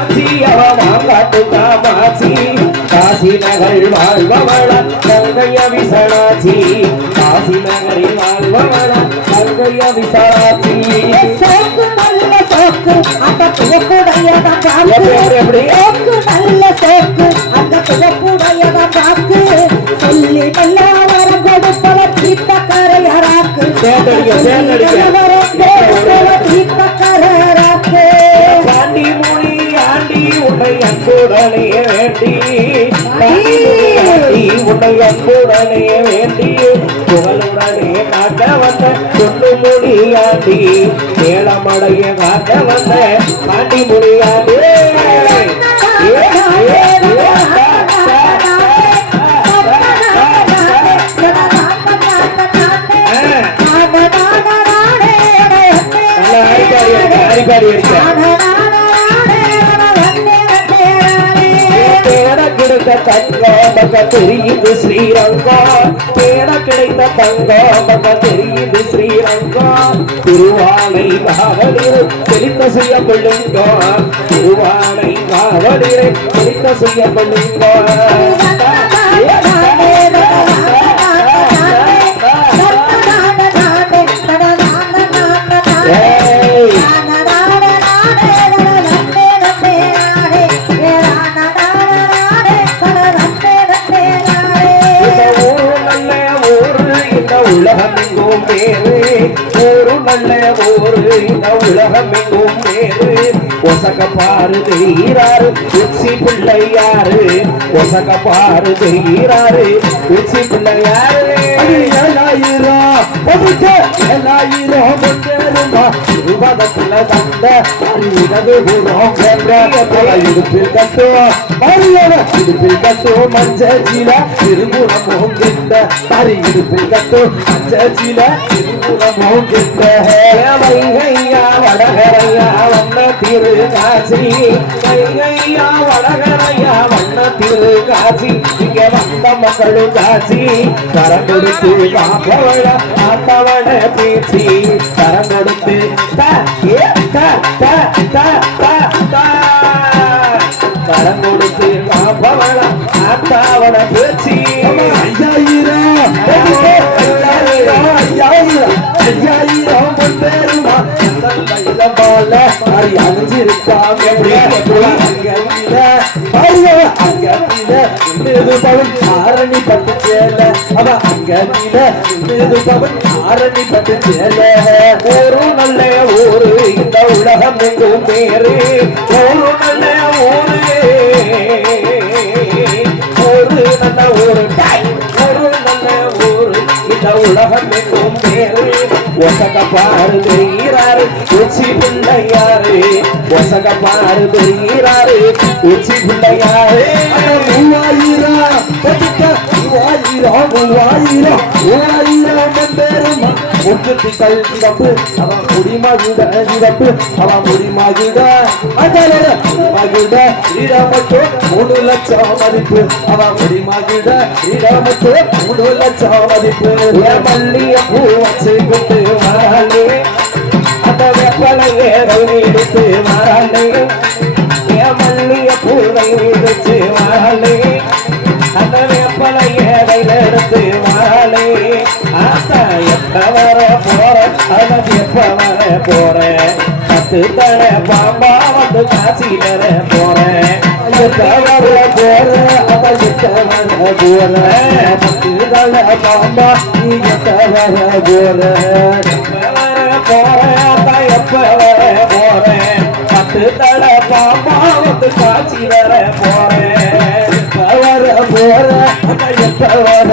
அவனாங்காட்டு காமாட்சி காசி நகர் வாழ்பவள கங்கைய விசாலாட்சி காசி நகரில் வாழ்பவள கங்கைய விசாலாட்சி சோக்கு நல்ல சோக்கு அந்த துவக்குடையதான் சோக்கு நல்ல சோக்கு அந்த துவக்குடையதான் பாக்கு சொல்லி நல்லா வர கொடுப்பல தீர்த்தக்காரையராக்கு தீர்த்தக்காரராக்கு ஆண்டி மொழி ஆண்டி உன்னை அன்புடனே வேண்டி உன்னை அன்புடனே வேண்டி புகழுடனே காக்க வந்த தொண்டு முடியாண்டி ஏழமடைய காக்க வந்த ஆண்டி முடியாண்டி அடிப்பாடி கிடைத்த தங்கம் பக்க தெரியுது ஸ்ரீரங்கம் தேட கிடைத்த தங்கம் பக்க தெரியுது ஸ்ரீரங்கம் திருவானை காவலில் தெளித்த செய்யப்படுங்க திருவானை காவலில் தெளித்த செய்யப்படுங்க உலகமெங்கும் வேறு ஒரு நல்ல ஊரு இந்த உலகமெங்கும் வேறு ஒசக பாரு தெரிகிறாரு உச்சி பிள்ளையாரு ஒசக பாரு தெரிகிறாரு உச்சி பிள்ளையாரு இருபதத்துல தந்த இடது இடுப்பில் கட்டும் இடுப்பில் கட்டும் மஞ்சள் திருமுகமும் கிட்ட இடுப்பில் கட்டும் மஞ்சள் திருமுகமும் கிட்ட வைகையா வடகரையா வண்ண திரு காசி வைகையா வடகரையா வண்ண திரு காசி இங்க வந்த மக்களு காசி கரம் கொடுத்து காப்பவள ஆத்தவள பேசி கரம் கொடுத்து கரம் கொடுத்து காப்பவள ஆத்தாவள பேசி ஆரணி பட்டு சேல அவ அங்க ஆரணி பட்டு சேல ஒரு நல்ல ஊரு இந்த உலகம் எங்கும் பேரு ஒரு நல்ல ஊரு ஒரு நல்ல ஊரு ஒரு நல்ல ஊரு இந்த உலகம் எங்கும் பேரு ஒசக பாரு தெரிகிறாரு உச்சி பிள்ளையாரு ஒசக பாரு தெரிகிறாரு உச்சி பிள்ளையாரு முற்றுத்திகள் சிறப்பு அவன் முடிமகிட சிறப்பு அவன் முடிமகிட மகிட இடமட்டும் 3 லட்சம் மதிப்பு அவன் முடிமகிட இடமட்டும் 3 லட்சம் மதிப்பு மல்லிய பூ வச்சு கொண்டு வராளே அந்த வெப்பலையே எடுத்து வராளே மல்லிய பூவை வச்சு வராளே அந்த வெப்பலையே எடுத்து வராளே ஆத்தா எப்ப வர போற அதற்கு எப்ப வர போறேன் 10 தடை பாம்பா வந்து காசி தர போறேன் எப்ப வர போற அதை எப்ப வர போறேன் 10 தடை பாம்பா நீ எப்ப வர போற எப்ப வர போறேன் அத்தா எப்ப வர போறேன் 10 தடை பாம்பா வந்து காசி வர போறேன் எப்ப வர போற அத்தா எப்ப வர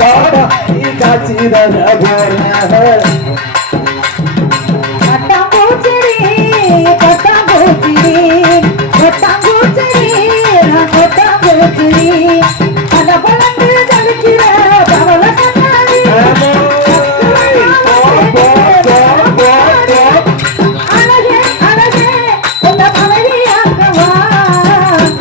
போற நீ காட்சி தர போற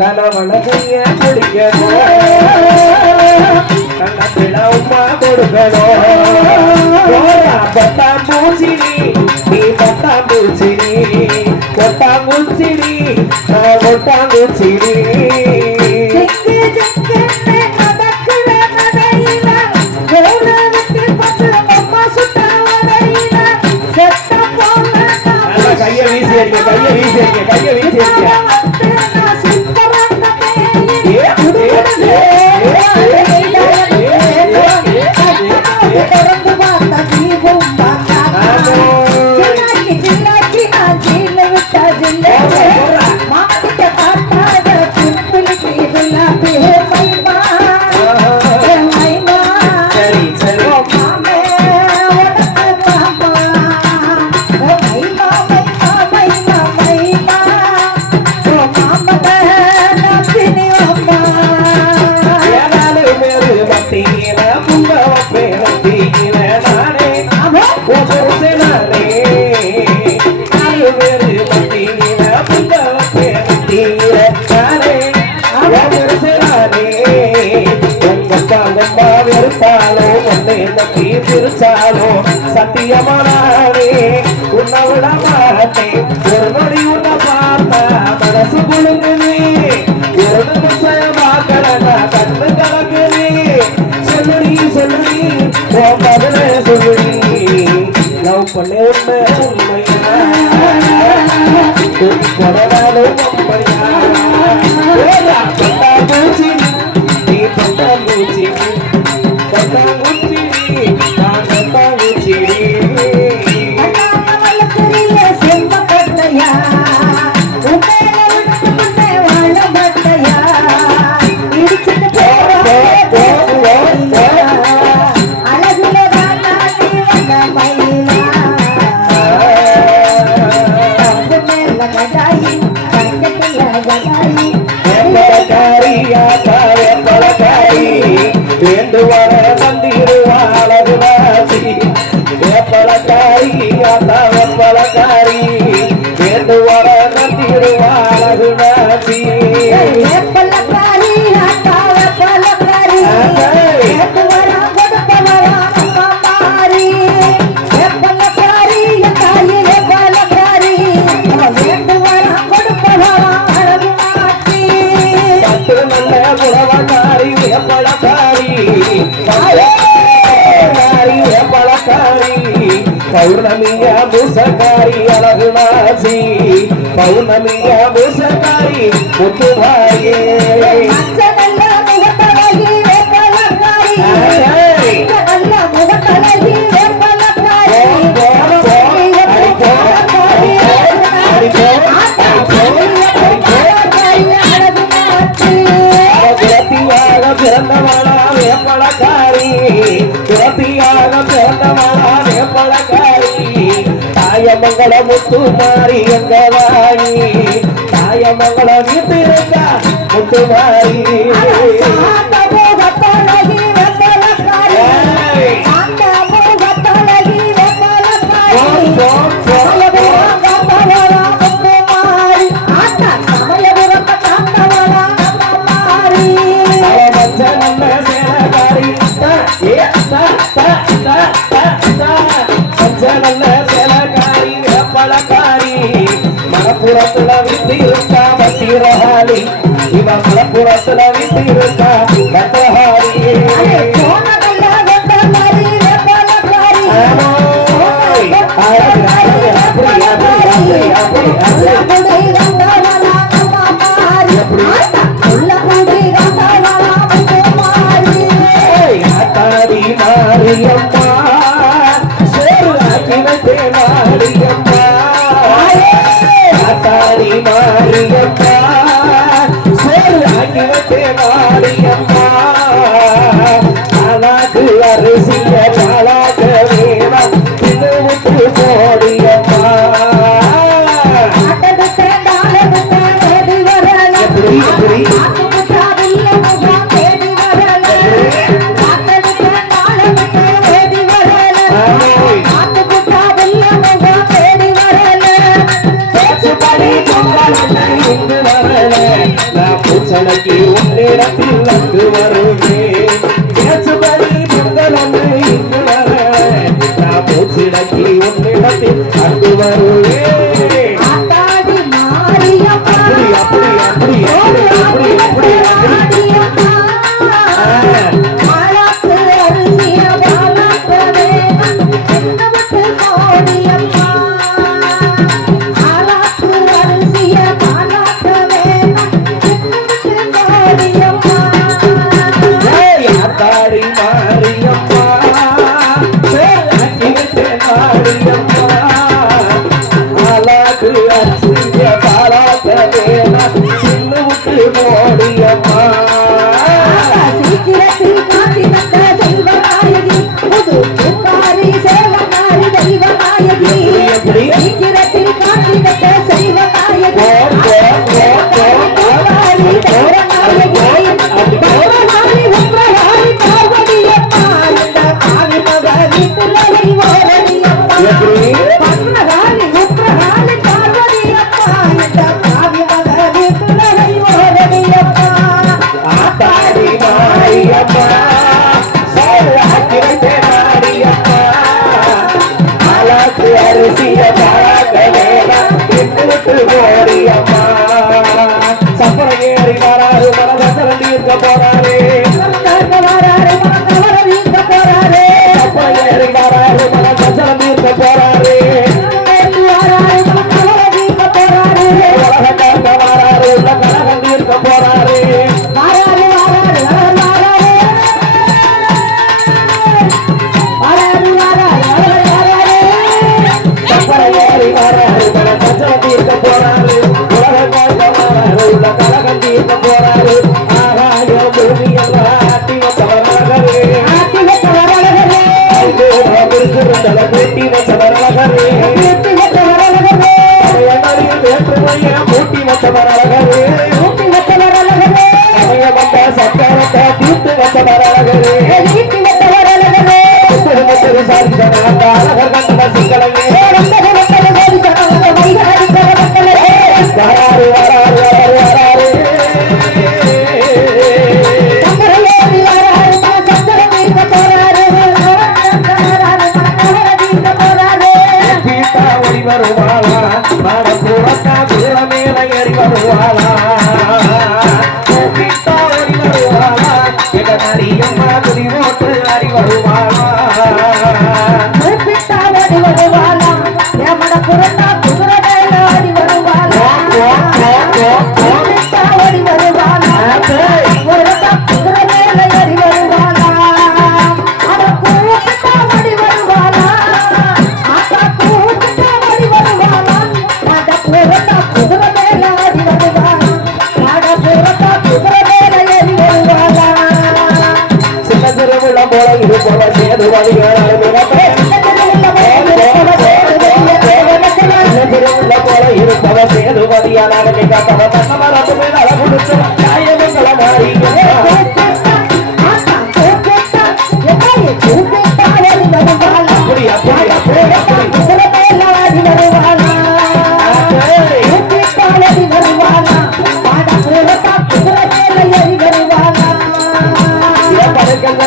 கணவனைய குடிக்கணும் கண்ணத்தில உமா கொடுக்கணும் பத்தாம்பூச்சினி நீ பத்தாம்பூச்சினி கொட்டாங்குச்சிடி கொட்டாங்குச்சிடி ஜிங்கு ஜிங்குன்னு நடக்கிற நடையில கோல விட்டு பத்து அம்மா சுட்ட வரையில செத்த போல நல்லா கையை வீசி அடிக்க கையை வீசி அடிக்க கையை வீசி அடிக்க வந்து நான் சுத்தராந்த ஏ, ஏ, தொடர்ந்து பார்த்த தீபம் பார்த்தாக்கா சின்னாக்கி சின்னாக்கி நான் ஜீல விட்ட ஜில்லே மாட்டிட்ட காட்டாத பிம்பிளி தீவில மைமா மைமா சரி சரி ஓ மாமே உனக்கு மாமா ஓ மைமா மைமா மைமா மைமா ஓ மாமா நம்பினி அம்மா ஏழாலு பேரு வட்டியில புங்க வப்பேரத்தியில நானே ஒவ்வொரு நானே நாலு பேரு வட்டியில புங்க வப்பேரத்தியில நானே ஒவ்வொரு நானே உங்கம்மா வெறுப்பாலோ ஒன்னே நம்பி பிரிச்சாலோ சத்தியமானே உன்னை விட மாட்டேன் ஒரு நொடி உன்னை பார்த்தா மனசு குழுங்குது ஒரு நிமிஷம் பார்க்கலன்னா கண்ணு கலக்குது சொல்லுடி சொல்லுடி உன் பதிலே சொல்லுடி லவ் பண்ண உண்மை உண்மையா கொடனாலும் உண்மையா கொட்டாங்குச்சி நீ கொட்டாங்குச்சி கொட்டாங்குச்சி நான் கொட்டாங்குச்சி அண்ணாமலை தெரிய செம்ம கட்டையா உண்மையில விட்டு முன்னே வாழ மாட்டையா இடிச்சுட்டு அழகுல தாண்டி வந்த மயிலா அம்பு மேல கடாயி கட்டத்துல கடாயி வெப்பலக்காரி ஆத்தா வெப்பலக்காரி வேண்டுவர வந்திருவாளகுவாசி வெப்பலக்காரி ஆத்தா வெப்பலக்காரி வேண்டுவர வந்திருவாளகுவாசி வேப்பலக்காரி ஆத்தா வேப்பலக்காரி வேட்டு வரா கொடுப்பவரா அம்மாரி வேப்பலக்காரி தாயி வேப்பலக்காரி வேட்டு வரா கொடுப்பவரா அழகு மாற்றி பட்டு நல்ல புறவக்காரி வெப்பலக்காரி வெப்பலக்காரி பௌர்ணமிய பூசக்காரி அழகுநாசி பௌர்ணமிய பூசக்காரி முத்துவாயே மச்சனல்ல முகத்தழகி வேப்பலக்காரி மச்சனல்ல முகத்தழகி வேப்பலக்காரி அழகு மாற்றி துரத்தியாக பிறந்தவளா வேப்பலக்காரி துரத்தியாக பிறந்தவளா வேப்பலக்காரி தாயமங்கல முத்து மாறி எங்கவாயி தாயமங்கல வீட்டிருக்கா முத்து மாறி ஆண்ட முகத்தழகி வேப்பலக்காரி ஆண்ட முகத்தழகி வேப்பலக்காரி சமயபுரம் காத்தவரா முத்துமாரி ஆண்ட சமயபுரம் காத்தவரா முத்துமாரி அவ மஞ்ச நல்ல சேலக்காரி மஞ்ச நல்ல சேலக்காரி வேப்பலக்காரி மலப்புறத்துல வித்திருக்கா பத்திரஹாரி இவ மலப்புறத்துல வித்திருக்கா பத்திரஹாரி கோணகல்ல வேப்பலக்காரி வேப்பலக்காரி உள்ளபுடி கந்தவரா முத்துமாரி உள்ளபுடி கந்தவரா முத்துமாரி ஆத்தாடி மாரியம்மா சேரு ஆக்கினத்தே மாரியம்மா ஆத்தாடி மாரியம்மா சேரு ஆக்கினத்தே மாரியம்மா பாலாக்கு அரிசிய பாலாக்க வேணாம் தின்னு விட்டு போடியம்மா ஆட்டடுத்த டாலடுத்த தேடி வரல எப்படி எப்படி ஆட்டடுத்த உள்ள முகம் தேடி வரல ஆட்டடுத்த டாலடுத்த தேடி வரல ஆட்டடுத்த உள்ள முகம் தேடி வரல பேச்சுப்படி பொங்கலுக்கு இங்கு வரல நான் பூச்சலைக்கு உன்னிடத்தில் வந்து வருவேன் பேச்சுப்படி பொங்கலுக்கு இங்கு வரல நான் பூச்சிலைக்கு உன்னிடத்தில் வந்து வருவேன் ஆட்டாடி இங்க பாலாட்ட வேணா சின்ன விட்டு போடியம்மா சீக்கிரத்தில் காட்டி வந்த செல்வநாயகி புது பூங்காரி சேவனாரி தெய்வநாயகி சீக்கிரத்தில் காட்டி வந்த செல்வநாயகி பூங்காரி தேவநாயகி பரமநாயகி உப்ரஹாரி பார்வதியம்மா இந்த காவி மகரி துளை ஓரணியம்மா பரமநாயகி உப்ரஹாரி பார்வதியம்மா இந்த காவி மகரி துளை ஓரணியம்மா ஆத்தாடி மாரியம்மா சோழாக்கிரத்தை மாரியம்மா அழகு அரிசிய பழகவேனா விட்டு போடியம்மா சப்பரம் ஏறி வராரு மனதசரம் தீர்க்க போறாரு வராரு மனதசரம் தீர்க்க போறாரு சப்பரம் ஏறி வராரு மனதசரம் தீர்க்க போறாரு உலக காக்க வராரு உள்ள கழகம் தீர்க்க போறாரு சப்பரம் ஏறி வராரு மனதசரம் தீர்க்க போறாரு உலக காக்க வராரு உள்ள கழகம் தீர்க்க போறாரு ஆகாயம் பூமியெல்லாம் ஆட்டி வச்சவராகவே கூட்டி வச்சவராகவே வேற்றுமைய மூட்டி வச்சவராகவே வந்த சக்கரத்தை தீர்த்து வச்சவராகவே சாரிசனாக அழகர் கண்ட சிங்களமே வராரு வராரு வராரு வராரு வருவாளா மனப்புறத்தா வீரமேல ஏறி வருவாளா ஓடி வருவாளா எங்க நரியம்மா குடி ஓட்டு அறி வருவாளா ஓடி வருவாளா எமட புறத்தா குதிரவேல ஆடி வருவாளா ஓடி வருவாளா புறத்தா குதிரவேல ஏறி வருவாளா அட கூட்டா ஓடி வருவாளா ஆத்தா கூட்டா ஓடி வருவாளா அட புறத்தா குதிரவேல ஆடி வருவாளா அட புறத்தா குதிரவேல ஏறி வருவாளா சின்ன திருவிழா போல இருப்பவ சேது வழிகாடு மிகப்பே போல இருப்பவ சேது வழியான மிகப்பவ தன்னமரத்து மேல அழகுடுத்து நியாயமங்கள மாறி அப்படி அப்படி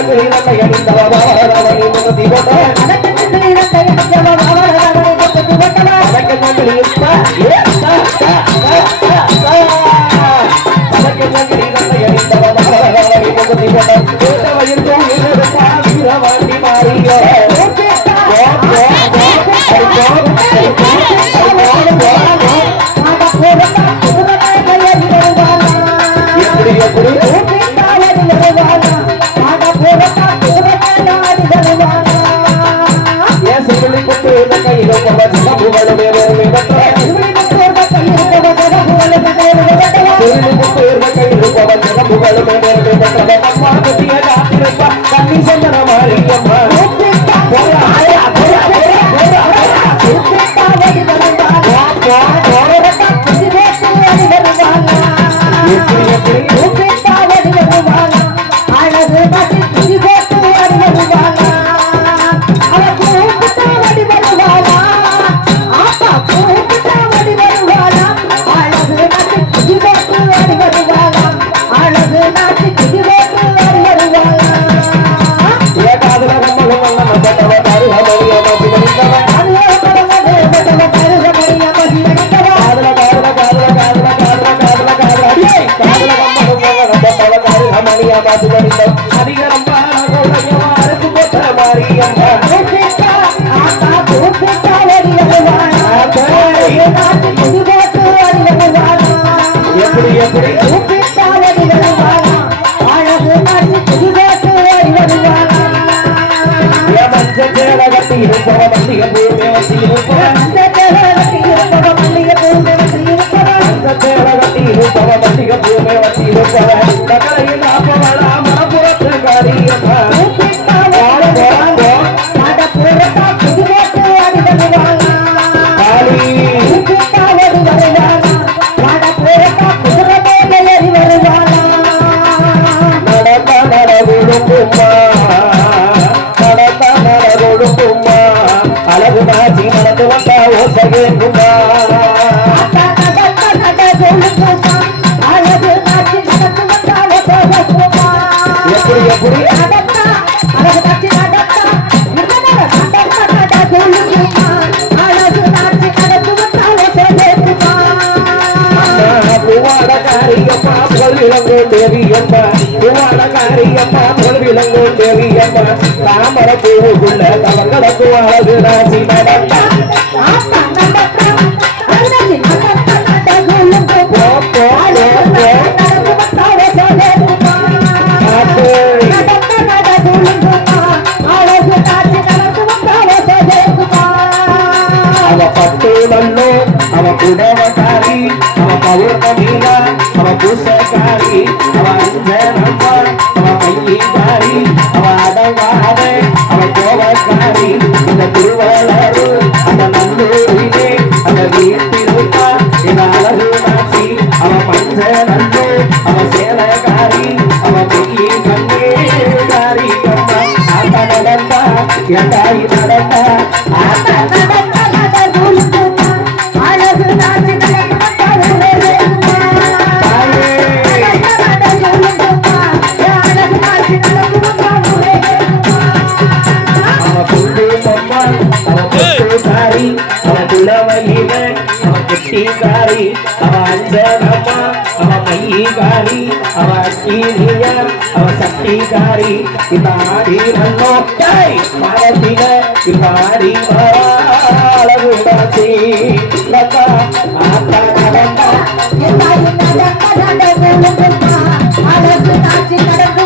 அப்படி மல்லிகை பூ சொல்லுங்கம்மா அழகு காட்சி நடந்து வந்தாலே போகுமா எப்படி எப்படி நடத்தா அழகு காட்சி நடத்தா நடத்தா சொல்லுங்கம்மா அழகு காட்சி நடந்து வந்தாலே போகுமா பூவாடகாரியம்மா பொல்விலங்கோ தேவியம்மா பூவாடகாரியம்மா பொல்விலங்கோ தேவியம்மா தாமர பூவுக்குள்ள தவங்களுக்கு அழகு ராசி நடந்தா அவ பட்டு வல்லோ அவ புடவக்காரி அவ பௌர்ணமிலா அவ பூசக்காரி அவ அஞ்சனம்மா அவ மையிகாரி அவ அடவாத அவ கோவக்காரி இந்த திருவள்ளூர் அந்த நல்லூரிலே அந்த வீட்டிலுக்கா இந்த அழகு நாச்சி அவ மஞ்ச நல்லோ அவ சேலக்காரி அவ மெய்யி கண்ணேகாரி அம்மா ஆட்ட நடந்தா என் தாய் நடந்தா ஆட்ட சாரி அவ குலவையில அவ குட்டிக்காரி அவ அஞ்சனம்மா அவ மையிகாரி அவ அக்கீரிய அவ சக்திகாரி இந்த ஆடி நன்னோட்டை மரத்தில இந்த ஆடி அழகு காட்சி ஆத்தா நடந்தா அழகு காட்சி நடந்து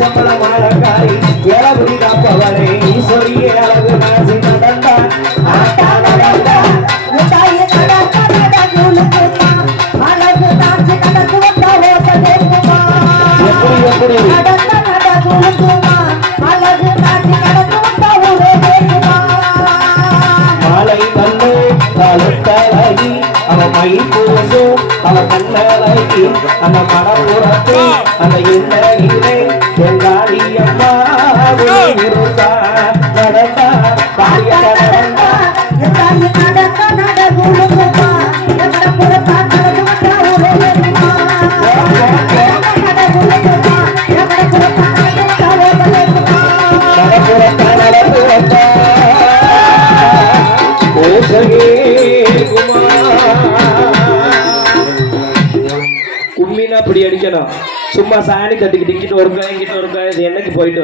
சம்பளமானக்காரி எழகுடி காப்பவரே ஈஸ்வரியே அழகு நாசி நடந்தா ஆட்டா நடந்தா எப்படி மாலை கண்ணு கழுத்தழகி அவ மை பூசு அவ கண்ணழகி அந்த மனப்புறத்து அந்த எண்ணகிலே எங்காளி அம்மா இருந்தா நடந்தா காரிய நடந்தா கும்மினா அப்படி அடிக்கணும் சும்மா சாணி தட்டிக்கிட்டு இங்கிட்டு ஒருக்கா இது என்னைக்கு போயிட்டு வர